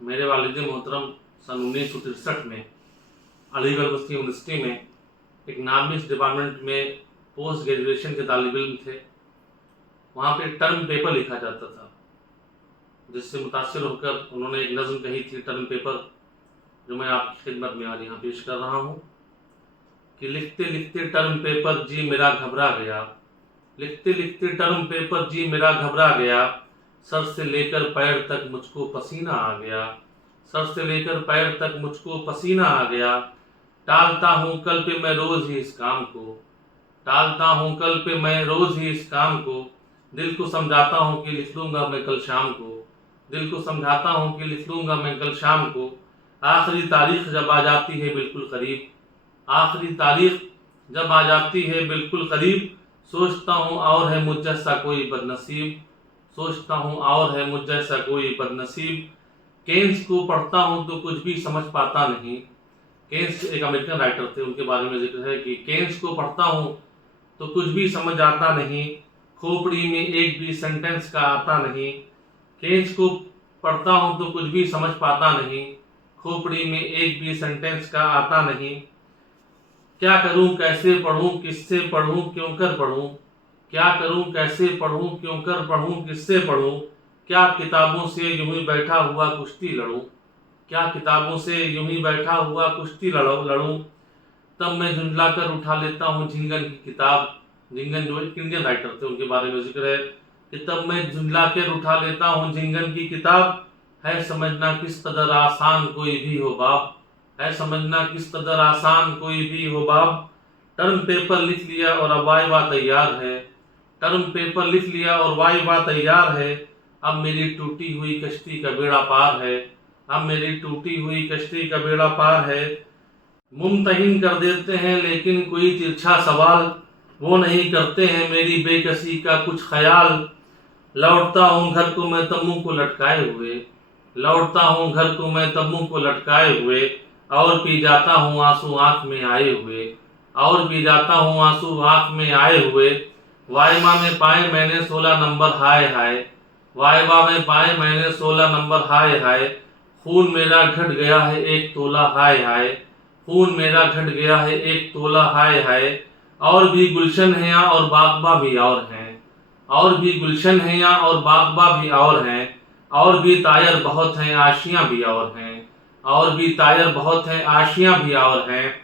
मेरे वालिद मोहतरम सन 1963 में अलीगढ़ मुस्लिम यूनिवर्सिटी में इकनॉमिक्स डिपार्टमेंट में पोस्ट ग्रेजुएशन के तालिब इल्म थे। वहाँ पे टर्म पेपर लिखा जाता था, जिससे मुतासिर होकर उन्होंने एक नज़म कही थी टर्म पेपर, जो मैं आपकी खिदमत में आज यहाँ पेश कर रहा हूँ कि लिखते लिखते टर्म पेपर जी मेरा घबरा गया, लिखते लिखते टर्म पेपर जी मेरा घबरा गया, सर से लेकर पैर तक मुझको पसीना आ गया, सर से लेकर पैर तक मुझको पसीना आ गया। टालता हूँ कल पे मैं रोज़ ही इस काम को, टालता हूँ कल पे मैं रोज़ ही इस काम को, दिल को समझाता हूँ कि लिख लूँगा मैं कल शाम को, दिल को समझाता हूँ कि लिख लूँगा मैं कल शाम को। आखिरी तारीख जब आ जाती है बिल्कुल करीब, आखिरी तारीख जब आ जाती है बिल्कुल करीब, सोचता हूँ और है मुझ जैसा कोई बदनसीब, सोचता हूँ और है मुझ जैसा कोई बदनसीब। केन्स को पढ़ता हूँ तो कुछ भी समझ पाता नहीं। केन्स एक अमेरिकन राइटर थे, उनके बारे में जिक्र है कि केन्स को पढ़ता हूँ तो कुछ भी समझ आता नहीं, खोपड़ी में एक भी सेंटेंस का आता नहीं। केन्स को पढ़ता हूँ तो कुछ भी समझ पाता नहीं, खोपड़ी में एक भी सेंटेंस का आता नहीं। क्या करूं कैसे पढ़ूं किससे पढ़ूं क्यों कर पढ़ूं, क्या करूं कैसे पढ़ूं क्यों कर पढ़ूं किससे पढ़ूं। क्या किताबों से यूं ही बैठा हुआ कुश्ती लड़ूं, क्या किताबों से यूं ही बैठा हुआ कुश्ती लड़ूं। तब मैं झुंझला कर उठा लेता हूँ झिंगन की किताब, झिंगन जो एक इंडियन राइटर थे उनके बारे में जिक्र है कि तब मैं झुंझला कर उठा लेता हूँ झिंगन की किताब। है समझना किस कदर आसान कोई भी हो बाप, है समझना किस कदर आसान कोई भी हो बाप। टर्म पेपर लिख लिया और अब वाइवा तैयार है, टर्म पेपर लिख लिया और वाइवा तैयार है। अब मेरी टूटी हुई कश्ती का बेड़ा पार है, अब मेरी टूटी हुई कश्ती का बेड़ा पार है। मुमतहिन कर देते हैं लेकिन कोई तिरछा सवाल, वो नहीं करते हैं मेरी बेकसी का कुछ ख्याल। लौटता हूँ घर को मैं तम्बू को लटकाए हुए, लौटता हूँ घर को मैं तम्बू को लटकाए हुए, और पी जाता हूँ आंसू आंख में आए हुए, और पी जाता हूँ आंसू आंख में आए हुए। वाइवा में पाए मैंने 16 नंबर हाय हाय, वाइवा में पाए मैंने 16 नंबर हाय हाय। खून मेरा घट गया है एक तोला हाय हाय, खून मेरा घट गया है एक तोला हाय हाय। और भी गुलशन है यहाँ और बागबा भी और हैं, और भी गुलशन है यहाँ और बागबा भी और हैं। और भी तायर बहुत हैं आशियाँ भी और हैं, और भी तायर बहुत हैं आशियाँ भी और हैं।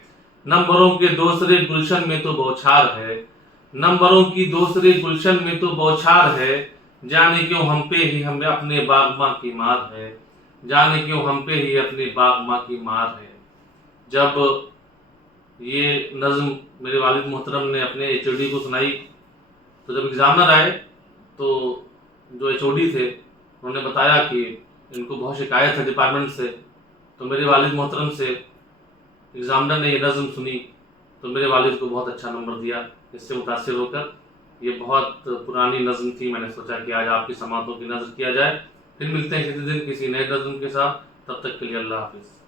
नंबरों के दूसरे गुलशन में तो बौछार है, नंबरों की दूसरे गुलशन में तो बौछार है। जाने क्यों हम पे ही हमें अपने बागबा की मार है, जाने क्यों हम पे ही अपने बागबा की मार है। जब ये नज़्म मेरे वालिद मोहतरम ने अपने एचओडी को सुनाई, तो जब एग्जामिनर आए तो जो एचओडी थे उन्होंने बताया कि इनको बहुत शिकायत है डिपार्टमेंट से। तो मेरे वालिद मोहतरम से एग्जामिनर ने ये नज़्म सुनी तो मेरे वालिद को बहुत अच्छा नंबर दिया। इससे मुतासिर होकर ये बहुत पुरानी नज़्म थी, मैंने सोचा कि आज आपकी समातों की नज़र किया जाए। फिर मिलते हैं किसी दिन किसी नए नज़्म के साथ, तब तक के लिए अल्लाह हाफिज़।